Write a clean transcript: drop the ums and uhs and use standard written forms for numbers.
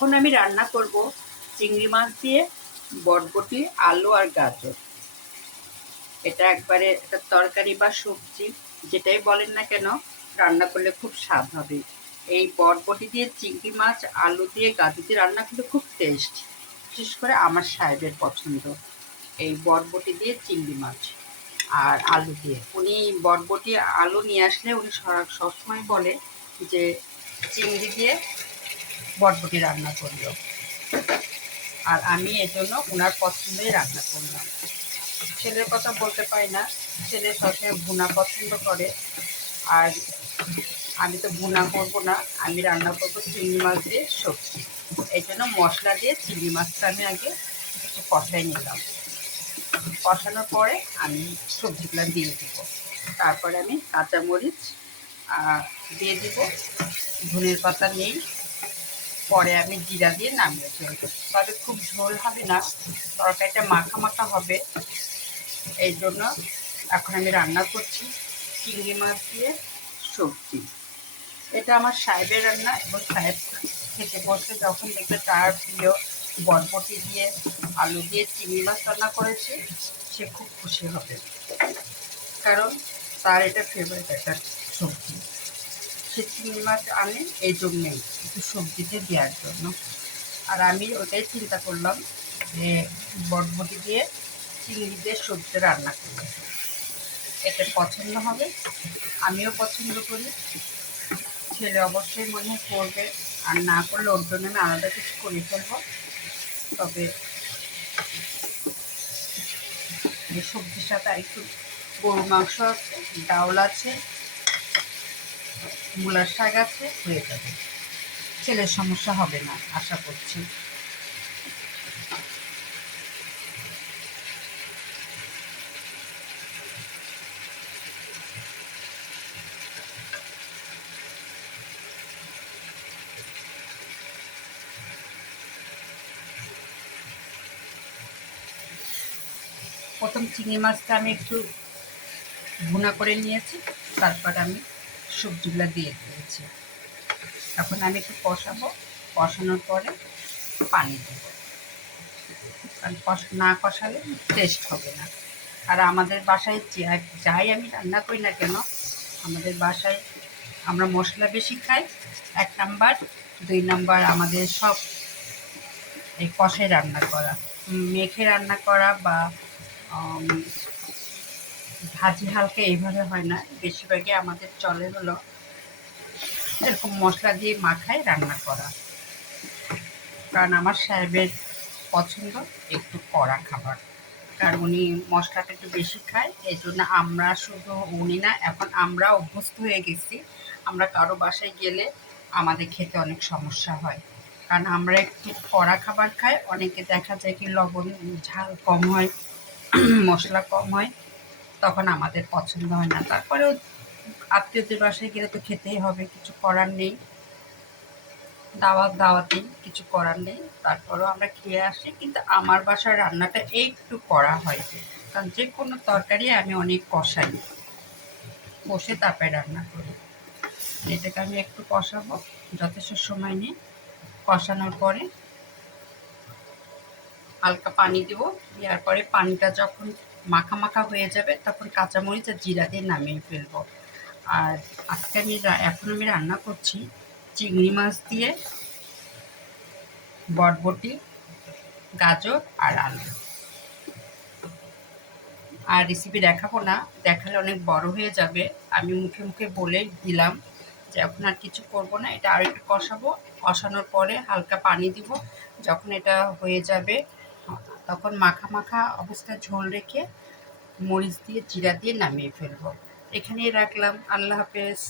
এখন আমি রান্না করব চিংড়ি মাছ দিয়ে বরবটি, আলু আর গাজর। এটা একবারে একটা তরকারি বা সবজি যেটাই বলেন না কেন, রান্না করলে খুব স্বাদ হবে। এই বরবটি দিয়ে চিংড়ি মাছ, আলু দিয়ে, গাজর দিয়ে রান্না করলে খুব টেস্ট। বিশেষ করে আমার সাহেবের পছন্দ এই বরবটি দিয়ে চিংড়ি মাছ আর আলু দিয়ে। উনি বরবটি আলু নিয়ে আসলে উনি সবসময় বলে যে চিংড়ি দিয়ে বরবটি রান্না করলো, আর আমি এজন্য ওনার পছন্দই রান্না করলাম। ছেলের কথা বলতে পারি না, ছেলে সবসময় ভুনা পছন্দ করে, আর আমি তো ভুনা করবো না, আমি রান্না করবো চিংড়ি মাছ দিয়ে সবজি। এই জন্য মশলা দিয়ে চিংড়ি মাছটা আমি আগে একটু কষাই নিলাম। কষানোর পরে আমি সবজিগুলো দিয়ে দিব। তারপরে আমি কাঁচামরিচ দিয়ে দিব, ধনের পাতা নেই, পরে আমি জিরা দিয়ে নামিয়ে ফেলবো। তবে খুব ঝোল হবে না, তরকারিটা মাখা মাখা হবে। এই জন্য এখন আমি রান্না করছি চিংড়ি মাছ দিয়ে সবজি। এটা আমার সাহেবের রান্না, এবং সাহেব খেতে বসলে যখন দেখবে তার প্রিয় বরবটি দিয়ে আলু দিয়ে চিংড়ি মাছ রান্না করেছে, সে খুব খুশি হবে, কারণ তার এটা ফেভারিট একটা সবজি। সে চিংড়ি মাছ আনে এই জন্যেই, একটু সবজিতে দেওয়ার জন্য। আর আমি ওটাই চিন্তা করলাম যে বরবটি দিয়ে চিংড়ি দিয়ে সবজি রান্না করব, এটা পছন্দ হবে, আমিও পছন্দ করি, ছেলে অবশ্যই মনে হয় করবে। আর না করলে ওর জন্য আমি আলাদা কিছু করে ফেলবো। তবে এই সবজির সাথে আর একটু গরু মাংস আছে, ডাউল আছে, মূলার শাক আছে, হয়ে যাবে। ছেলের সমস্যা হবে না আশা করছি। প্রথম চিংড়ি মাছটা আমি একটু ভুনা করে নিয়েছি, তারপর আমি সবজিগুলো দিয়ে দিয়েছি। এখন আমি একটু কষাবো, কষানোর পরে পানি দেব, কারণ না কষালে টেস্ট হবে না। আর আমাদের বাসায় যাই আমি রান্না করি না কেন, আমাদের বাসায় আমরা মশলা বেশি খাই 1 নাম্বার, 2 নাম্বার আমাদের সব এই কষায় রান্না করা, মেখে রান্না করা বা ভাজি হালকা এইভাবে হয় না। বেশিরভাগই আমাদের চলে হলো এরকম মশলা দিয়ে মাখায় রান্না করা, কারণ আমার সাহেবের পছন্দ একটু কড়া খাবার, কারণ উনি মশলাটা একটু বেশি খায়। এই জন্য আমরা শুধু উনি না, এখন আমরা অভ্যস্ত হয়ে গেছি। আমরা কারো বাসায় গেলে আমাদের খেতে অনেক সমস্যা হয়, কারণ আমরা একটু কড়া খাবার খাই। অনেকে দেখা যায় কি লবণ ঝাল কম হয়, মশলা কম হয়, তখন আমাদের পছন্দ হয় না। তারপরেও আত্মীয়দের বাসায় গেলে তো খেতেই হবে, কিছু করার নেই, দাওয়াতেই কিছু করার নেই। তারপরেও আমরা খেয়ে আসি, কিন্তু আমার বাসার রান্নাটা একটু কড়া হয়, কারণ যে কোনো তরকারি আমি অনেক কষাই, কষে তারপরে রান্না করি। এটাকে আমি একটু কষাবো, যথেষ্ট সময় নিয়ে। কষানোর পরে হালকা পানি দেবো, দেওয়ার পরে পানিটা যখন মাখা মাখা হয়ে যাবে, তখন কাঁচামরিচ আর জিরা দিয়ে নামিয়ে ফেলবো। আর আজকে এখন আমি রান্না করছি চিংড়ি মাছ দিয়ে বরবটি, গাজর আর আলু। আর রেসিপি দেখাবো না, দেখালে অনেক বড় হয়ে যাবে। আমি মুখে মুখে বলে দিলাম যে এখন আর কিছু করব না, এটা আর একটু কষাবো, কষানোর পরে হালকা পানি দিব। যখন এটা হয়ে যাবে তখন মাখা মাখা অবস্থায় ঝোল রেখে মরিচ দিয়ে জিরা দিয়ে নামিয়ে ফেলবো। এখানেই রাখলাম, আল্লাহ হাফেজ।